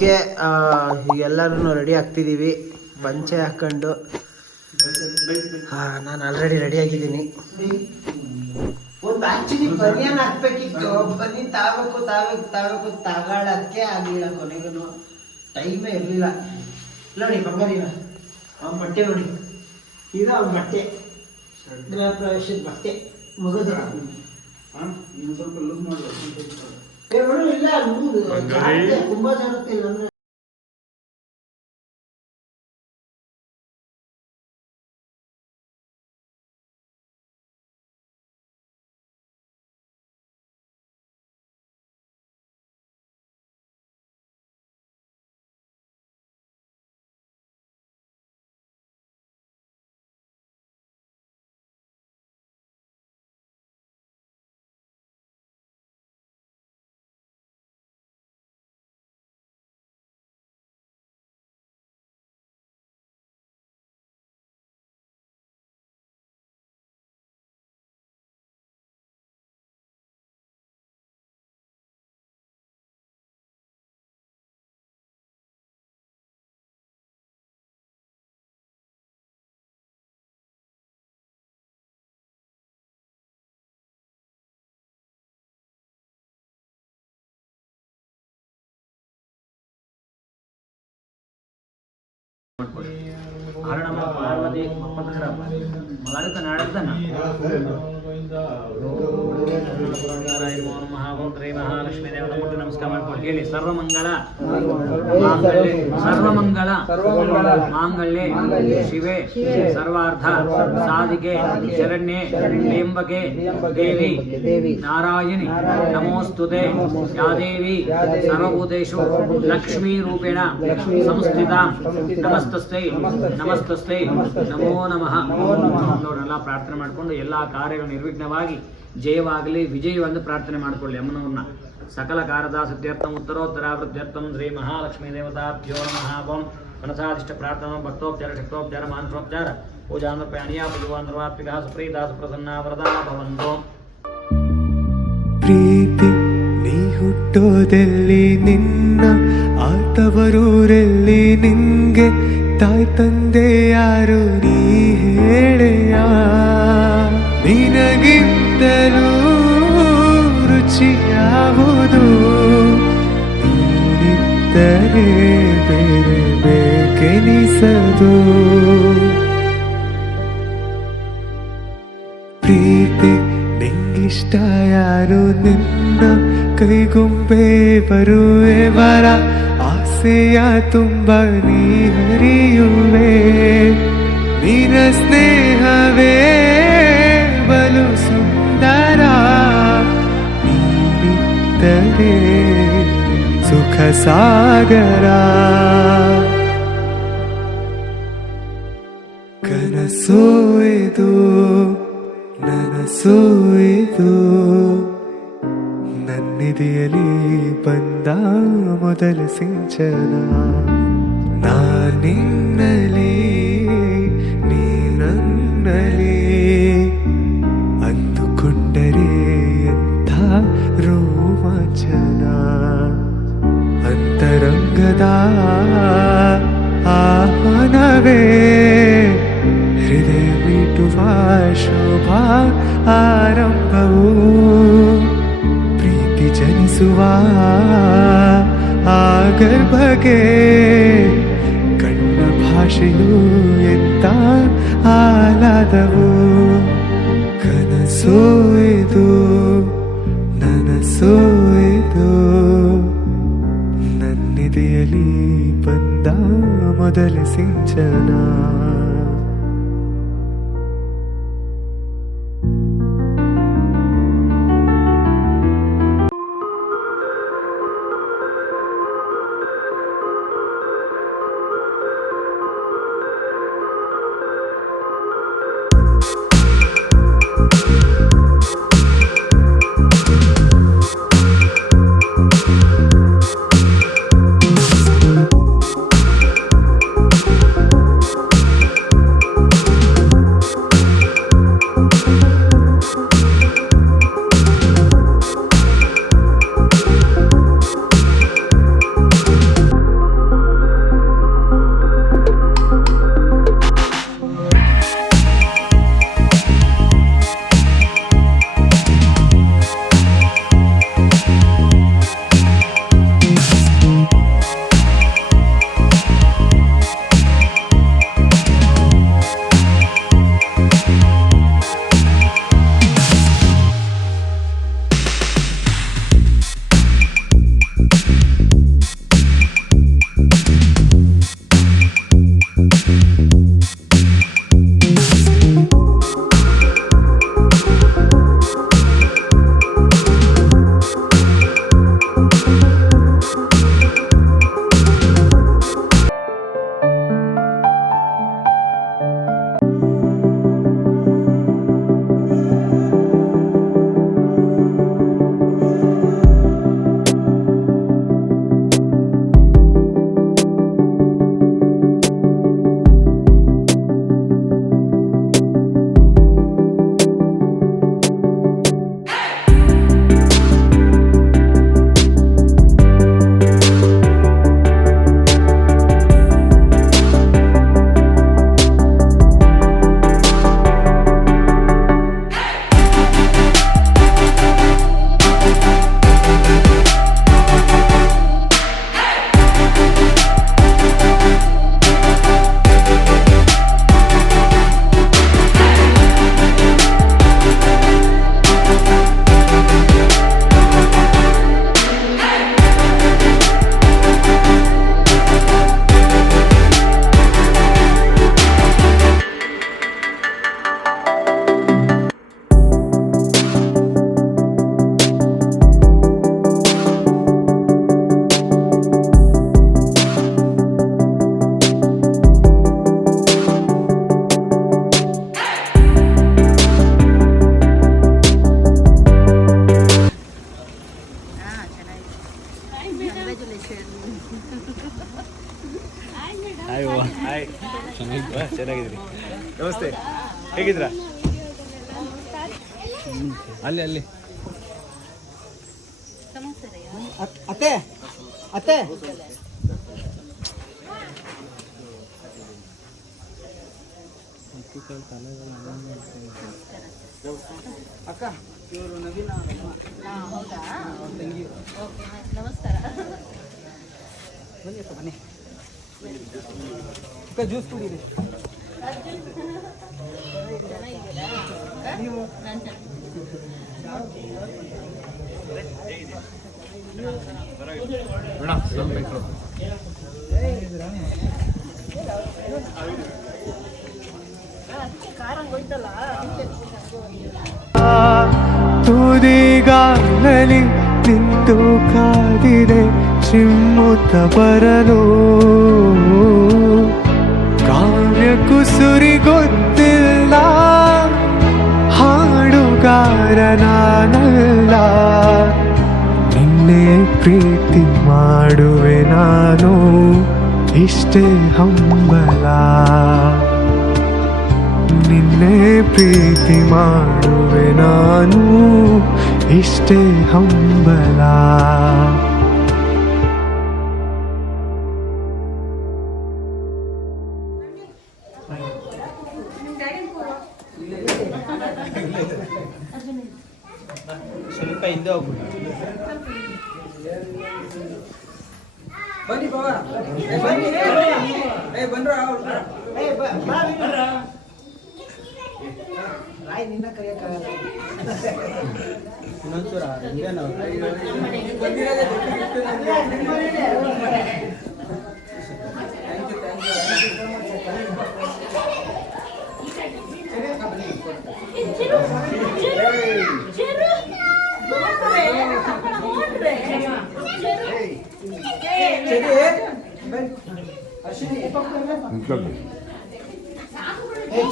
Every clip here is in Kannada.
ಓಕೆ ಎಲ್ಲರೂ ರೆಡಿ ಆಗ್ತಿದ್ದೀವಿ ಪಂಚೆ ಹಾಕ್ಕೊಂಡು ನಾನು ಆಲ್ರೆಡಿ ರೆಡಿ ಆಗಿದ್ದೀನಿ. ಒಂದು ಆಕ್ಚುಲಿ ಬನಿಯನ್ ಹಾಕ್ಬೇಕಿತ್ತು. ಬನ್ನಿ ತಾಬೇಕು ತಾಬೇಕು ತಾಬೇಕು ತಗೊಳಕ್ಕೆ ಆಗಲಿಲ್ಲ ಕೊನೆಗೂ. ಟೈಮೇ ಇರಲಿಲ್ಲ. ನೋಡಿ ಬಂಗಾರಿನ ಅವ್ನ ಬಟ್ಟೆ ನೋಡಿ. ಈಗ ಅವ್ನ ಬಟ್ಟೆ. ಗೃಹ ಪ್ರವೇಶದ ಬಟ್ಟೆ. ಮುಗಿದು. ಏ ಬಿಡು, ಇಲ್ಲ ಮುಗಿದು ಜಾಗ್ರತೆ, ತುಂಬಾ ಜಾಗ್ರತೆ ಇಲ್ಲ ಅಂದ್ರೆ ಹರಣಮ ಪಾರ್ವತಿ ಮಪ್ಪತ್ರ ಮಲಡುತ್ತ ನಾಡುತ್ತನ ಮಹಾಲಕ್ಷ್ಮೀ ದೇವರ ಮುಟ್ಟು ನಮಸ್ಕಾರ ಮಾಡ್ಕೊಂಡು ಹೇಳಿ ಸರ್ವಮಂಗಳ ಸರ್ವಮಂಗಳ ಮಾಂಗಲ್ಯ, ಶಿವೆ ಸರ್ವಾರ್ಥ ಸಾಧಿಕೆ, ಶರಣ್ಯೆ ತ್ರ್ಯಂಬಕೆ ದೇವಿ, ನಾರಾಯಣಿ, ನಮೋಸ್ತುತೆ ಯಾ ದೇವಿ ಸರ್ವಭೂತೇಷು ಲಕ್ಷ್ಮೀ ರೂಪೇಣ ಸಂಸ್ಥಿತ ನಮಸ್ತಸ್ತೆ ನಮಸ್ತಸ್ತೆ ನಮೋ. ನಮಃ ನೋಡ್ರೆಲ್ಲ ಪ್ರಾರ್ಥನೆ ಮಾಡಿಕೊಂಡು ಎಲ್ಲ ಕಾರ್ಯಗಳು ನಿರ್ವಿಘ್ನವಾಗಿ ಜಯವಾಗಲಿ ವಿಜಯವೆಂದು ಪ್ರಾರ್ಥನೆ ಮಾಡಿಕೊಳ್ಳಿ. ಅಮ್ಮನವ್ರನ್ನ ಸಕಲ ಕಾರದ ಸಿದ್ಧಾರ್ಥಂ ಉತ್ತರೋತ್ತರಾವೃದ್ಧ್ಯರ್ಥಂ ಶ್ರೀ ಮಹಾಲಕ್ಷ್ಮೀ ದೇವತಾಭ್ಯೋ ನಮಃ. ಓಂ ಮನಸಾದಿಷ್ಟ ಪ್ರಾರ್ಥನಾ ಭಕ್ತೋಪಚಾರ ಶಕ್ತೋಪಚಾರ ಮಾನಸೋಪಚಾರ ಪೂಜಾಂಧ್ರಪ್ರಾಣಿಯ ಪೂಜವಾಂದ್ರವಾತ್ಮಿಕ ಸುಪ್ರೀತಾ ಸುಪ್ರಸನ್ನ ವರದಾ ಭವಂತು. ಪ್ರೀತಿ ನೀ ಹುಟ್ಟೋದೆಲ್ಲಿ ನಿನ್ನ, ಆತವರೂರಲ್ಲಿ ನಿನ್ಗೆ, ತಾಯಿ ತಂದೆ ಯಾರು ನೀ ಹೇಳೆಯ? ನಿನಗಿಂತಲೂ ರುಚಿ ಯಾವುದು ನೀನಿದ್ದರೆ ಬೇರೆ ಬೇಕೆನಿಸದು ಪ್ರೀತಿ ನಿಂಗಿಷ್ಟ ಯಾರು ನಿನ್ನ ಕೈಗುಂಬೆ ಬರುವೆವರ ಆಸೆಯ ತುಂಬ ನೀ ಹರಿಯುವೆ ನಿನ ಸ್ನೇಹವೇ ಬಲು ಸಾಗರ ಕನಸು ಇದು ನನಸು ಇದು. ನನ್ನಿದೆಯಲ್ಲಿ ಬಂದ ಮೊದಲ ಸಿಂಚನ. ನಾನಿನ್ನಲಿ ಅಂತರಂಗದ ಆಹನವೇ ಹೃದಯ ಮೀಟುವ ಶೋಭಾ ಆರಂಭವು. ಪ್ರೀತಿ ಜನಿಸುವ ಆಗರ್ಭಗೆ ಕಣ್ಣ ಭಾಷೆಯು ಎಂತ ಆಲಾದವು ಕನಸು ಇದು, ನನಸು ಬಂದ ಹೇಗಿದ್ರ ಅಲ್ಲಿ ಅಲ್ಲಿ. ಅತ್ತೆ ಅತ್ತೆ. ಅಕ್ಕ ಇವರು ನವೀನ ತಂಗಿ ನಮಸ್ಕಾರ. ಬನ್ನಿ ಅಕ್ಕ ಬನ್ನಿ. ಅಕ್ಕ ಜ್ಯೂಸ್ ಕುಡೀರಿ ನೀವು? ತುದಿಗಾಲಲ್ಲಿ ನಿಂತು ಕಾದಿದೆ ಚಿಮ್ಮುತ್ತ ಬರಲು. ಕಾವ್ಯ ಕುಸುರಿ ಹಾಡುಗಾರ ನಾನಲ್ಲ ನಿನ್ನೆ ಪ್ರೀತಿ ಮಾಡುವೆ ನಾನು ಇಷ್ಟೇ ಹಂಬಲ. ನಿನ್ನೆ ಪ್ರೀತಿ ಮಾಡುವೆ ನಾನು ಇಷ್ಟೇ ಹಂಬಲ.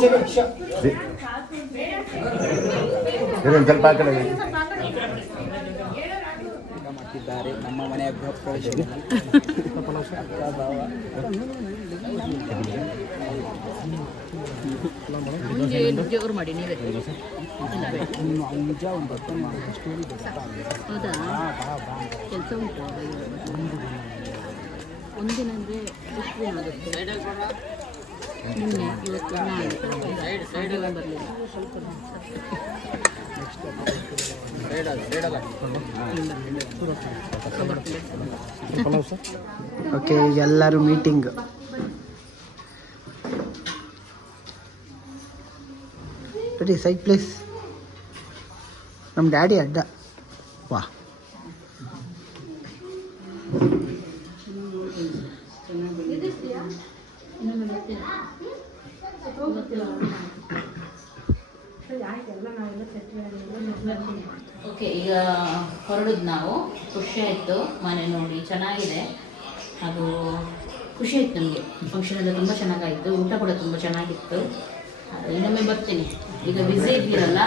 ಚೆರಿ, ಶ. ಸ್ವಲ್ಪ ಆ ಕಡೆ ಮಾಡ್ತಿದ್ದಾರೆ ನಮ್ಮ ಮನೆಯ ಗೃಹ ಭಾವ ಜೋರು ಮಾಡಿ ನೀವೇ ಒಂದು ಹೊತ್ತು ಸ್ಟೋರಿ ಹೌದಾ? ಕೆಲಸ ಉಂಟು ಒಂದಿನ ಅಂದರೆ ಇವತ್ತು ಓಕೆ ಎಲ್ಲರೂ ಮೀಟಿಂಗ್ ಸೈಡ್ ಪ್ಲೇಸ್ ನಮ್ಮ ಡ್ಯಾಡಿ ಅಡ್ಡ. ವಾ ಓಕೆ ಈಗ ಹೊರಡಿದ್ ನಾವು. ಖುಷಿ ಆಯಿತು. ಮನೆ ನೋಡಿ ಚೆನ್ನಾಗಿದೆ. ಅದು ಖುಷಿ ಆಯ್ತು ನಮಗೆ. ಫಂಕ್ಷನ್ ಎಲ್ಲ ತುಂಬ ಚೆನ್ನಾಗಾಯಿತು. ಊಟ ಕೂಡ ತುಂಬ ಚೆನ್ನಾಗಿತ್ತು. ಇನ್ನೊಮ್ಮೆ ಬರ್ತೀನಿ. ಈಗ ಬಿಸಿ ಇದ್ದೀರಲ್ಲ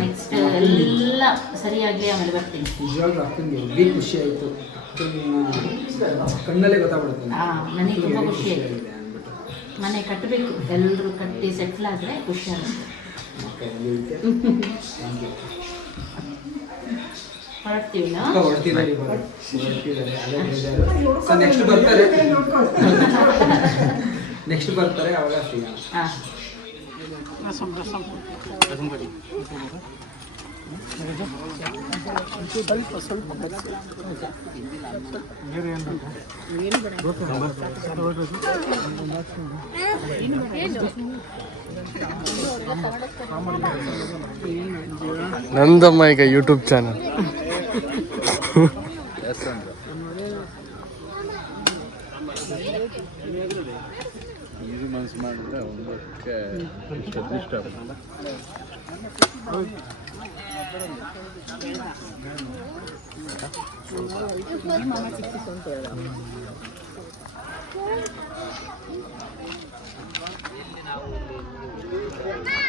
ನೆಕ್ಸ್ಟ್ ಎಲ್ಲ ಸರಿಯಾಗಿ ಆಮೇಲೆ ಬರ್ತೀನಿ. ನಿಜವಾಗ್ಲೂ ಅಕ್ಕನಿಗೆ ಹೆವಿ ಖುಷಿ ಆಯಿತು. ಕಣ್ಣಲ್ಲೇ ಗೊತ್ತಾಗ್ಬಿಡುತ್ತೆ. ಹಾಂ ನನಗೆ ತುಂಬ ಖುಷಿ ಆಯಿತು. ಮನೆ ಕಟ್ಟಬೇಕು ಎಲ್ಲರೂ ಕಟ್ಟಿ ಸೆಟ್ಲ್ ಆದರೆ ಖುಷಿ ಆಗುತ್ತೆ. ಥ್ಯಾಂಕ್ ಅಕ್ಕ ನೆಕ್ಸ್ಟ್ ಬರ್ತಾರೆ. ನೆಕ್ಸ್ಟ್ ಬರ್ತಾರೆ ಅವಾಗ ನಂದಮ್ಮ ಈಗ ಯೂಟ್ಯೂಬ್ ಚಾನಲ್ ಇದು ಮನಸ್ಸು ಮಾಡಿದ್ರೆ ಒಂದಕ್ಕೆ ಇಷ್ಟ ಇಷ್ಟ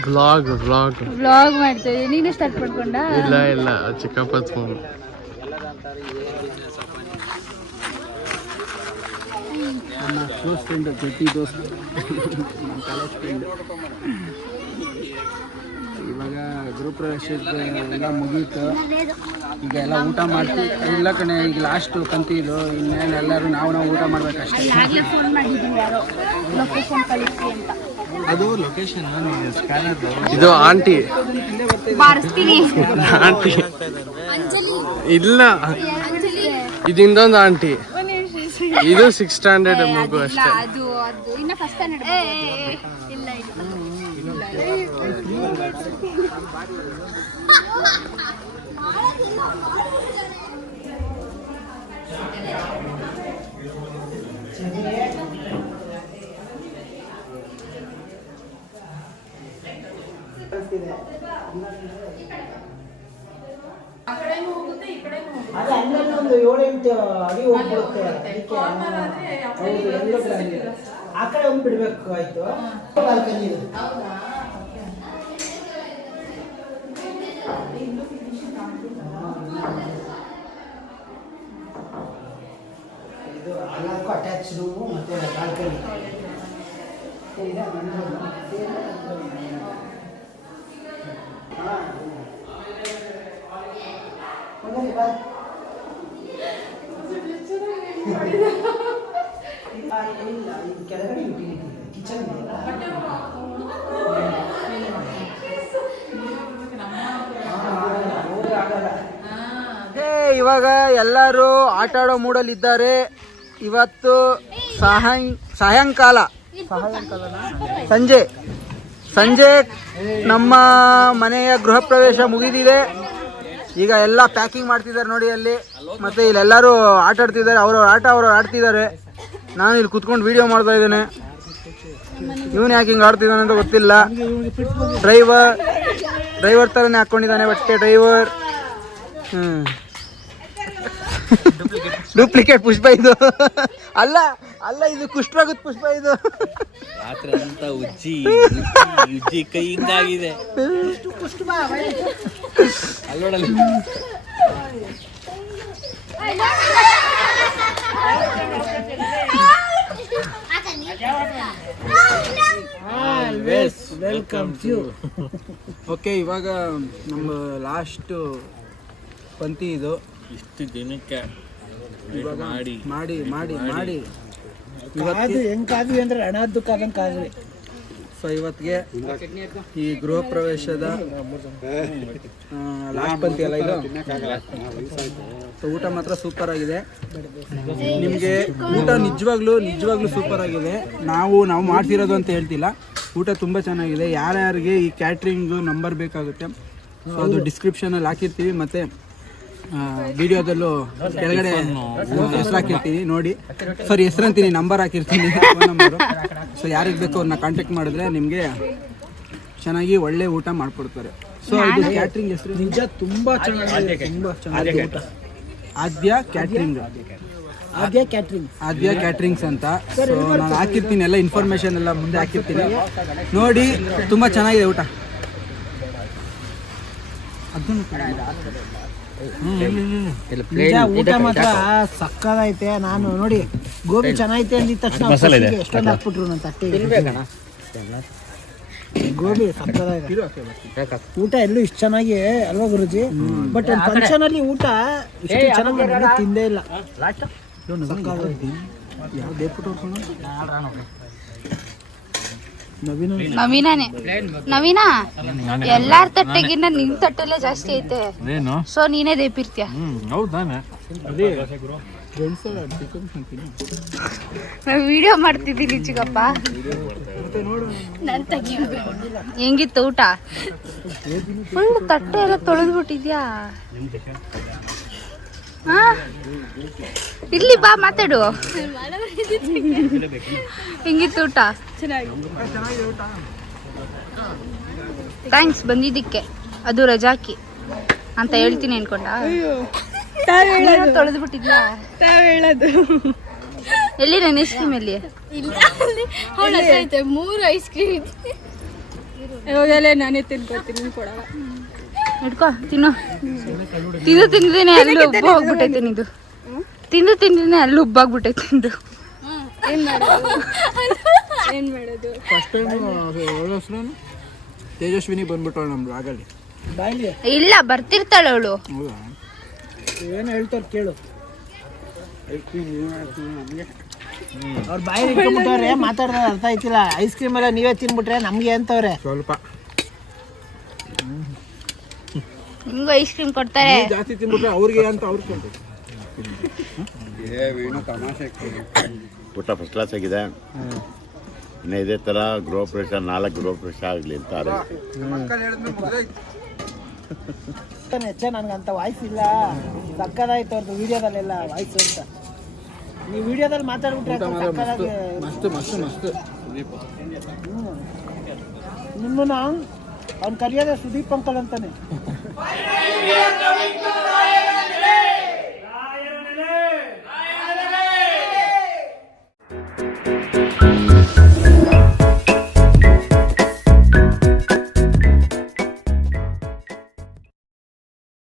ವ್ಲಾಗ್ ವ್ಲಾಗ್ ವ್ಲಾಗ್ ಮಾಡ್ತಾ ಇದ್ದೀನಿ ನೀನು ಸ್ಟಾರ್ಟ್ ಮಾಡ್ಕೊಂಡ? ಇಲ್ಲ ಇಲ್ಲ. ಚಿಕ್ಕಪ್ಪ ಫೋನ್ ನನ್ನ ಕ್ಲೋಸ್ ಫ್ರೆಂಡ್ ಜೊತೆ ದೋಸ್ತ. ನನ್ನ ಕಾಲೇಜ್ ಫ್ರೆಂಡ್ ಇವಾಗ ಗ್ರೂಪ್ ಪ್ರವೇಶದ ಎಲ್ಲ ಮುಗೀತು. ಈಗ ಎಲ್ಲ ಊಟ ಮಾಡ್ತೀವಿ ಇಲ್ಲ ಕಣೆ ಈಗ ಲಾಸ್ಟು ಕಂತಿದು ಇನ್ನೇನು ಎಲ್ಲರೂ ನಾವು ನಾವು ಊಟ ಮಾಡ್ಬೇಕಷ್ಟೇ. ಅದು ಲೊಕೇಶನ್ ಸ್ಕ್ಯಾನರ್ ಇದು ಆಂಟಿ. ಬಾರಿಸ್ತೀನಿ. ಆಂಟಿ. ಇಲ್ಲ. ಇದು ಇನ್ನೊಂದು ಆಂಟಿ. ಇದು ಸಿಕ್ಸ್ ಸ್ಟ್ಯಾಂಡರ್ಡ್ ಮಗು ಅಷ್ಟೇ ಅದು ಅದು ಇನ್ನ ಫಸ್ಟ್ ಸ್ಟ್ಯಾಂಡರ್ಡ್ ಇಲ್ಲ ಇಲ್ಲ ಅದು ಅಲ್ಲಲ್ಲಿ ಒಂದು ಏಳೆಂಟು ಅಡಿ ಹೋಗ್ಬಿಡುತ್ತೆ. ಅದಕ್ಕೆ ಹೌದು, ಎಲ್ಲೋ ಆ ಕಡೆ ಒಂದು ಬಿಡಬೇಕು ಆಯ್ತು. ಬಾಲ್ಕನಿ ಇದೆ. ಇದು ಎಲ್ಲದಕ್ಕೂ ಅಟ್ಯಾಚ್ ರೂಮು ಮತ್ತೆ ಬಾಲ್ಕನಿ. ಇವಾಗ ಎಲ್ಲರೂ ಆಟ ಆಡೋ ಮೂಡಲ್ಲಿ ಇದ್ದಾರೆ ಇವತ್ತು ಸಾಯಂ ಸಾಯಂಕಾಲ. ಸಂಜೆ. ಸಂಜೆ ನಮ್ಮ ಮನೆಯ ಗೃಹ ಪ್ರವೇಶ ಮುಗಿದಿದೆ. ಈಗ ಎಲ್ಲ ಪ್ಯಾಕಿಂಗ್ ಮಾಡ್ತಿದ್ದಾರೆ ನೋಡಿ ಅಲ್ಲಿ. ಮತ್ತೆ ಇಲ್ಲೆಲ್ಲರೂ ಆಟ ಆಡ್ತಿದ್ದಾರೆ. ಅವ್ರವ್ರ ಆಟ ಅವ್ರವ್ರು ಆಡ್ತಿದ್ದಾರೆ. ನಾನು ಇಲ್ಲಿ ಕುತ್ಕೊಂಡು ವಿಡಿಯೋ ಮಾಡ್ತಾ ಇದ್ದೇನೆ. ಇವನು ಯಾಕೆ ಹಿಂಗೆ ಆಡ್ತಿದ್ದಾನೆ ಅಂತ ಗೊತ್ತಿಲ್ಲ. ಡ್ರೈವರ್ ಡ್ರೈವರ್ ಥರನೇ ಹಾಕೊಂಡಿದ್ದಾನೆ ಬಟ್ಟೆ ಡ್ರೈವರ್ ಹ್ಮ್. ಡೂಪ್ಲಿಕೇಟ್ ಪುಷ್ಪ ಇದು. ಅಲ್ಲ ಅಲ್ಲ ಇದು ಕುಷ್ಠರೋಗದ ಪುಷ್ಪ ಇದು. ರಾತ್ರಿ ಅಂತ ಉಜ್ಜಿ ಉಜ್ಜಿ ಕೈ ಹಿಂಗಾಗಿದೆ ಅಲ್ಲೋಡಲ್ಲಿ ವೆಲ್ಕಮ್ ಯು ಓಕೆ ಇವಾಗ ನಮ್ಮ ಲಾಸ್ಟ್ ಪಂಕ್ತಿ ಇದು. ಇಷ್ಟು ದಿನಕ್ಕೆ ಮಾಡಿ ಮಾಡಿ ಮಾಡಿ ಮಾಡಿ. ಕಾದು ಹೆಂಗ್ ಕಾದ್ವಿ ಅಂದ್ರೆ ಹಣದ್ದು ಕಾದಂಗ್ ಕಾದ್ವಿ ಸೊ ಇವತ್ತಿಗೆ ಈ ಗೃಹ ಪ್ರವೇಶದ ಲಾಸ್ಟ್ ಪಂಕ್ತಿ ಅಲ್ಲ ಇದು? ಸೊ ಊಟ ಮಾತ್ರ ಸೂಪರ್ ಆಗಿದೆ. ನಿಮಗೆ ಊಟ ನಿಜವಾಗ್ಲೂ ನಿಜವಾಗ್ಲೂ ಸೂಪರ್ ಆಗಿದೆ. ನಾವು ನಾವು ಮಾಡ್ತಿರೋದು ಅಂತ ಹೇಳ್ತಿಲ್ಲ. ಊಟ ತುಂಬ ಚೆನ್ನಾಗಿದೆ. ಯಾರ್ಯಾರಿಗೆ ಈ ಕ್ಯಾಟ್ರಿಂಗ್ ನಂಬರ್ ಬೇಕಾಗುತ್ತೆ. ಸೊ ಅದು ಡಿಸ್ಕ್ರಿಪ್ಷನಲ್ಲಿ ಹಾಕಿರ್ತೀವಿ. ಮತ್ತು ವಿಡಿಯೋದಲ್ಲೂ ಕೆಳಗಡೆ ಹೆಸರು ಹಾಕಿರ್ತೀನಿ ನೋಡಿ. ಸಾರಿ ಹೆಸರು ಅಂತೀನಿ ನಂಬರ್ ಹಾಕಿರ್ತೀನಿ ಫೋನ್ ನಂಬರು ಸೊ ಯಾರಿಗೆ ಬೇಕೋ ಅವ್ರನ್ನ ಕಾಂಟ್ಯಾಕ್ಟ್ ಮಾಡಿದ್ರೆ ನಿಮಗೆ ಚೆನ್ನಾಗಿ ಒಳ್ಳೆ ಊಟ ಮಾಡಿಕೊಡ್ತಾರೆ. ಸೊ ಇದು ಕ್ಯಾಟ್ರಿಂಗ್ ಹೆಸರು. ನಿಜ ತುಂಬ ಚೆನ್ನಾಗಿದೆ ತುಂಬ ಚೆನ್ನಾಗಿದೆ ಊಟ. ಆದ್ಯ ಕ್ಯಾಟ್ರಿಂಗ್ ಆದ್ಯ ಕ್ಯಾಟ್ರಿಂಗ್ ಆದ್ಯ ಕ್ಯಾಟ್ರಿಂಗ್ಸ್ ಅಂತ. ಸೊ ನಾನು ಹಾಕಿರ್ತೀನಿ ಎಲ್ಲ ಇನ್ಫಾರ್ಮೇಶನ್ ಎಲ್ಲ ಮುಂದೆ ಹಾಕಿರ್ತೀನಿ. ನೋಡಿ ತುಂಬ ಚೆನ್ನಾಗಿದೆ ಊಟ. ಅದನ್ನು ಊಟ ಮಾತ್ರ ಸಕ್ಕದೈತೆ ನಾನು ನೋಡಿ ಗೋಬಿ ಚೆನ್ನಾಗೈತೆ ಅಂದಿದ ತಕ್ಷಣ ಎಷ್ಟೊಂದು ಹಾಕ್ಬಿಟ್ರು ನನ್ನ ತಟ್ಟೆ ಗೋಬಿ ಸಕ್ಕದಾಗಿದೆ. ಊಟ ಎಲ್ಲೂ ಇಷ್ಟು ಚೆನ್ನಾಗಿ ಅಲ್ವಾ ಗುರುಜಿ? ಬಟ್ ಒಂದು ಫಂಕ್ಷನ್ ಅಲ್ಲಿ ಊಟ ಇಷ್ಟು ಚೆನ್ನಾಗಿ ತಿಂದೇ ಇಲ್ಲ. ಸಕ್ಕತ್ತಾಗೈತೆ. ಯಾವ ದೇಪುಟ್ಟು ನವೀನಾನೇ? ನವೀನಾ? ಎಲ್ಲಾರ ತಟ್ಟೆಗಿನ್ನ ನಿನ್. ತಟ್ಟೆಲ್ಲ ಜಾಸ್ತಿ ಐತೆ. ಏನು? ಸೊ ನೀನೇ ದೇಪಿರ್ತೀಯ ನಾವು ವಿಡಿಯೋ ಮಾಡ್ತಿದ್ದೀನಿ ಚಿಕ್ಕಪ್ಪ. ಹೆಂಗಿತ್ತು ಊಟ? ಫುಲ್ ತಟ್ಟೆ ಎಲ್ಲ ತೊಳೆದ್ಬಿಟ್ಟಿದ್ಯಾ? ಇಲ್ಲಿ ಬಾ ಮಾತಾಡು. ಹಿಂಗಿತ್ತು ಊಟ? ಥ್ಯಾಂಕ್ಸ್ ಬಂದಿದ್ದಕ್ಕೆ. ಅದು ರಜಾಕಿ ಅಂತ ಹೇಳ್ತೀನಿ ಅನ್ಕೊಂಡ? ತೊಳೆದು ಬಿಟ್ಟಿದ್ಯಾ ಹೇಳೋದು. ಎಲ್ಲಿ ನನ್ನ ಐಸ್ ಕ್ರೀಮ್ ಎಲ್ಲಿ ಮೂರು ಐಸ್ ಕ್ರೀಮ್ ಇವಾಗೆಲ್ಲ ನಾನೇ ತಿನ್ಕೊತೀನಿ ಕೊಡಲ್ಲ ಹಿಡ್ಕೋ ತಿನ್ನು. ತಿಂದು ತಿಂದಿದ್ದೀನಿ ಅಲ್ಲಿ ಉಬ್ಬ ಹೋಗ್ಬಿಟ್ಟೈತೆ ನಿಂದು. ತಿಂದು ತಿಂದಿದ್ದೀನಿ ಅಲ್ಲಿ ಉಬ್ಬಾಗ್ಬಿಟ್ಟೈತೆ ನಿಂದು. ಏನು ಮಾಡೋದು? ಏನ್ ಮಾಡೋದು? ಫಸ್ಟ್ ಟೈಮ್ ಅವಳ ಹೆಸರು ತೇಜಸ್ವಿನಿ ಬಂದ್ಬಿಟ್ಟವಳು ನಮ್ಮ ರಾಗಲ್ಲಿ ಇಲ್ಲ ಬರ್ತಿರ್ತಾಳೆ ಅವಳು. ಏನು ಹೇಳ್ತಾರೆ ಕೇಳು. ಅವ್ರ ಬಾಯಿ ಇಟ್ಕೊಂಡ್ಬಿಟ್ಟವ್ರೆ ಮಾತಾಡೋದು ಅರ್ಥ ಆಯ್ತಿಲ್ಲ. ಐಸ್ ಕ್ರೀಮ್ ಎಲ್ಲ ನೀವೇ ತಿನ್ಬಿಟ್ರೆ ನಮ್ಗೆ ಅಂತವ್ರೆ ಸ್ವಲ್ಪ. ನಿಮ್ಗೂ ಐಸ್ ಕ್ರೀಮ್ ಕೊಡ್ತಾರೆ. ಜಾಸ್ತಿ ತಿನ್ಬಿಟ್ರೆ ಅವ್ರಿಗೆ ಅಂತ ಅವ್ರು ಪುಟ್ಟ ಊಟ ಫಸ್ಟ್ ಕ್ಲಾಸ್ ಆಗಿದೆ. ಇನ್ನು ಇದೇ ಥರ ಗೃಹ ಪ್ರವೇಶ ನಾಲ್ಕು ಗೃಹ ಪ್ರವೇಶ ಆಗಲಿ ಅಂತ. ಹೆಚ್ಚ ನನಗಂತ ವಾಯ್ಸ್ ಇಲ್ಲ. ಸಕ್ಕದಾಯ್ತು ಅವ್ರದ್ದು ವಿಡಿಯೋದಲ್ಲೆಲ್ಲ ವಾಯ್ಸ್ ಅಂತ ನೀವು ವಿಡಿಯೋದಲ್ಲಿ ಮಾತಾಡ್ಬಿಟ್ರೆ ಮಸ್ತ್ ಸಕ್ಕದಾಗಿ ಮಸ್ತ್ ಮಸ್ತ್ ಮಸ್ತ್. ಸುದೀಪ್ ನಿಮ್ಮನ್ನ ಅವ್ನು ಕರೆಯೋದೇ ಸುದೀಪ್ ಅಂಕಲ್ ಅಂತಾನೆ. ¡Viviendo